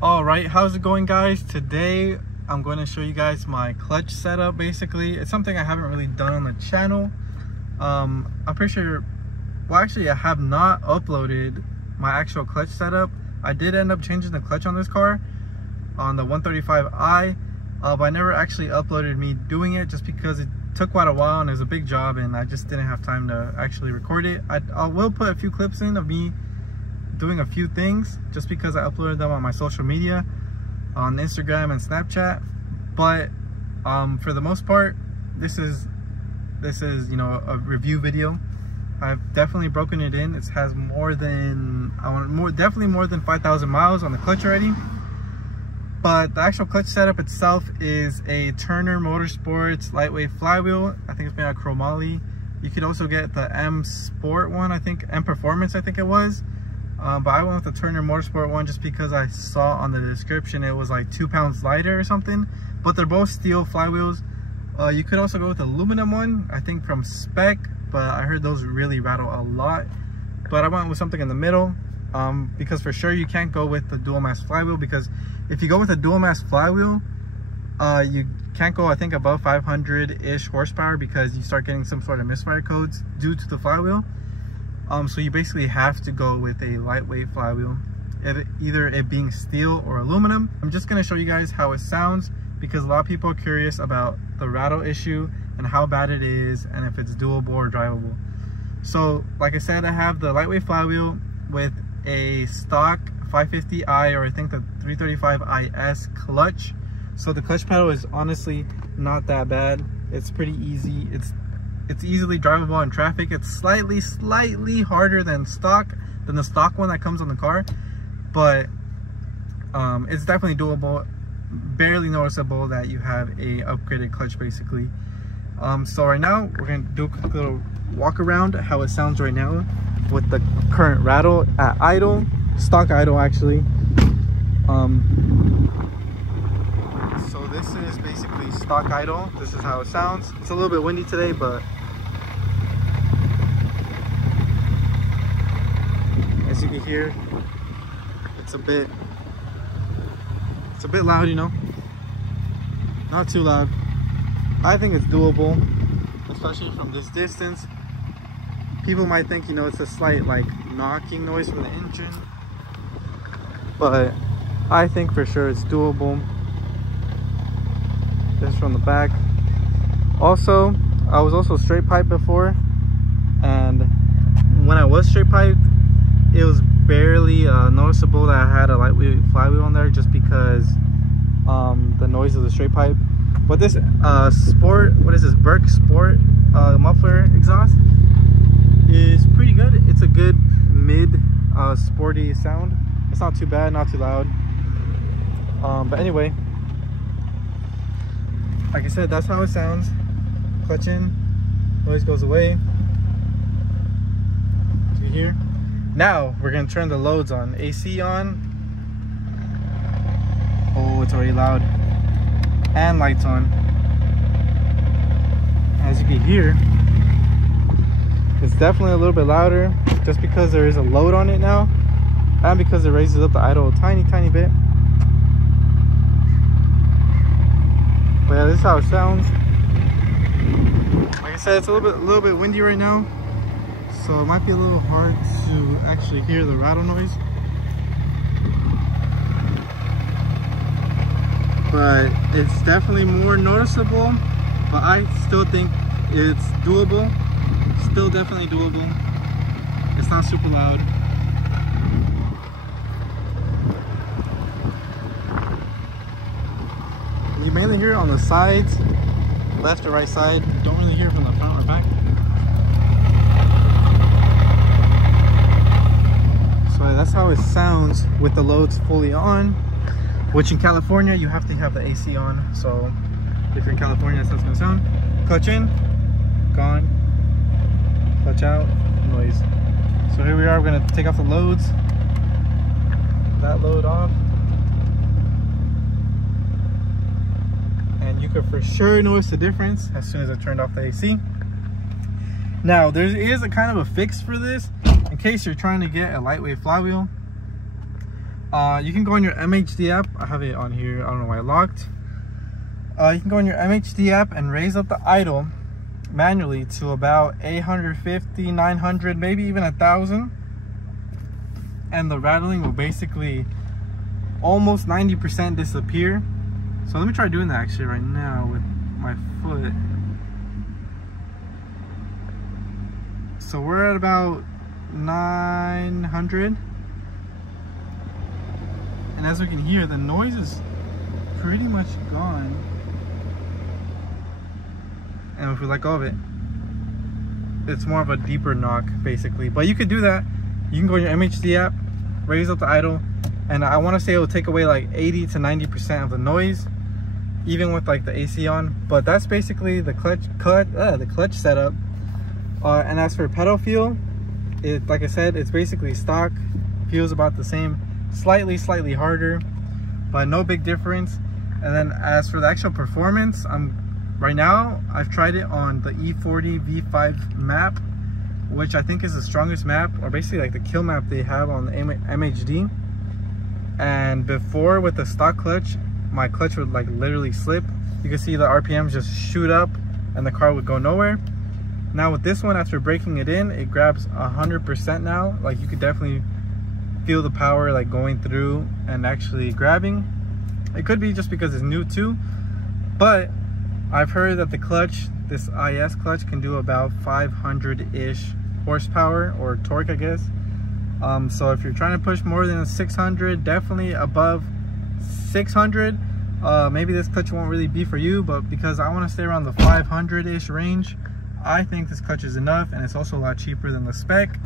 All right, how's it going, guys? Today I'm going to show you guys my clutch setup. Basically, it's something I haven't really done on the channel. I'm pretty sure, well, actually I have not uploaded my actual clutch setup. I did end up changing the clutch on this car, on the 135i, but I never actually uploaded me doing it just because it took quite a while and it was a big job and I just didn't have time to actually record it. I will put a few clips in of me doing a few things just because I uploaded them on my social media, on Instagram and Snapchat. But for the most part, this is you know, a review video. I've definitely broken it in. It has more than definitely more than 5,000 miles on the clutch already. But the actual clutch setup itself is a Turner Motorsports lightweight flywheel. I think it's made out of chromoly. You could also get the M Sport one, I think, M Performance, I think it was. But I went with the Turner Motorsport one just because I saw on the description it was like 2 pounds lighter or something. But they're both steel flywheels. You could also go with the aluminum one, I think from Spec, but I heard those really rattle a lot. But I went with something in the middle, because for sure you can't go with the dual mass flywheel, because if you go with a dual mass flywheel, you can't go, I think, above 500-ish horsepower because you start getting some sort of misfire codes due to the flywheel. So you basically have to go with a lightweight flywheel, either it being steel or aluminum. I'm just going to show you guys how it sounds because a lot of people are curious about the rattle issue and how bad it is and if it's doable or drivable. So like I said, I have the lightweight flywheel with a stock 550i, or I think the 335is clutch. So the clutch pedal is honestly not that bad. It's pretty easy. It's easily drivable in traffic. It's slightly harder than the stock one that comes on the car, but it's definitely doable. Barely noticeable that you have a upgraded clutch basically. So right now we're gonna do a quick little walk around how it sounds right now with the current rattle at idle, stock idle actually. So this is basically stock idle. This is how it sounds. It's a little bit windy today, but as you can hear, it's a bit loud, you know, not too loud. I think it's doable, especially from this distance. People might think, you know, it's a slight like knocking noise from the engine, but I think for sure it's doable. This is from the back. Also, I was also straight piped before, and when I was straight piped, it was barely noticeable that I had a lightweight flywheel on there just because the noise of the straight pipe. But this Sport, what is this, Burke Sport muffler exhaust is pretty good. It's a good mid sporty sound. It's not too bad, not too loud. But anyway, like I said, that's how it sounds. Clutch in, noise goes away. Do you hear? Now we're gonna turn the loads on. AC on. Oh, it's already loud. And lights on. As you can hear, it's definitely a little bit louder just because there is a load on it now, and because it raises up the idle a tiny bit. But yeah, this is how it sounds. Like I said, it's a little bit windy right now, so it might be a little hard to actually hear the rattle noise. But it's definitely more noticeable, but I still think it's doable. Still definitely doable. It's not super loud. You mainly hear it on the sides, left or right side. You don't really hear it from the front or back. So that's how it sounds with the loads fully on, which in California you have to have the AC on. So if you're in California, that's how it's gonna sound. Clutch in, gone. Clutch out, noise. So here we are, we're gonna take off the loads. That load off. And you could for sure notice the difference as soon as I turned off the AC. Now there is a kind of a fix for this in case you're trying to get a lightweight flywheel. You can go on your MHD app. I have it on here. I don't know why I locked. You can go on your MHD app and raise up the idle manually to about 850, 900, maybe even 1,000. And the rattling will basically almost 90% disappear. So let me try doing that actually right now with my foot. So we're at about 900. And as we can hear, the noise is pretty much gone. And if we let go of it, it's more of a deeper knock basically. But you could do that. You can go on your MHD app, raise up the idle, and I want to say it will take away like 80 to 90% of the noise, even with like the AC on. But that's basically the clutch setup. And as for pedal feel, like I said, it's basically stock. Feels about the same, slightly harder, but no big difference. And then as for the actual performance, right now I've tried it on the E40 V5 map, which I think is the strongest map, or basically like the kill map they have on the MHD. And before, with the stock clutch, my clutch would like literally slip. You can see the RPMs just shoot up and the car would go nowhere. Now with this one, after breaking it in, it grabs 100% now. Like you could definitely feel the power like going through and actually grabbing. It could be just because it's new too, but I've heard that the clutch, this IS clutch, can do about 500-ish horsepower or torque, I guess. So if you're trying to push more than 600, definitely above 600, maybe this clutch won't really be for you. But because I want to stay around the 500-ish range, I think this clutch is enough, and it's also a lot cheaper than the spec.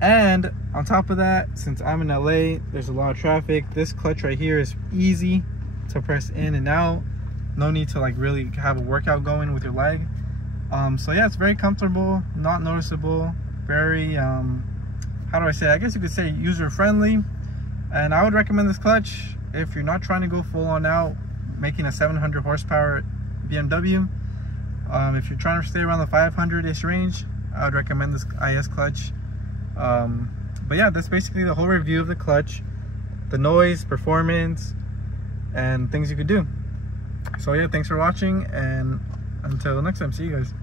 And on top of that, since I'm in LA, there's a lot of traffic. This clutch right here is easy to press in and out. No need to like really have a workout going with your leg. So yeah, it's very comfortable, not noticeable, very how do I say it? I guess you could say user friendly. And I would recommend this clutch if you're not trying to go full on out making a 700 horsepower BMW. If you're trying to stay around the 500-ish range, I would recommend this IS clutch. But yeah, that's basically the whole review of the clutch, the noise, performance, and things you could do. So yeah, thanks for watching, and until next time, see you guys.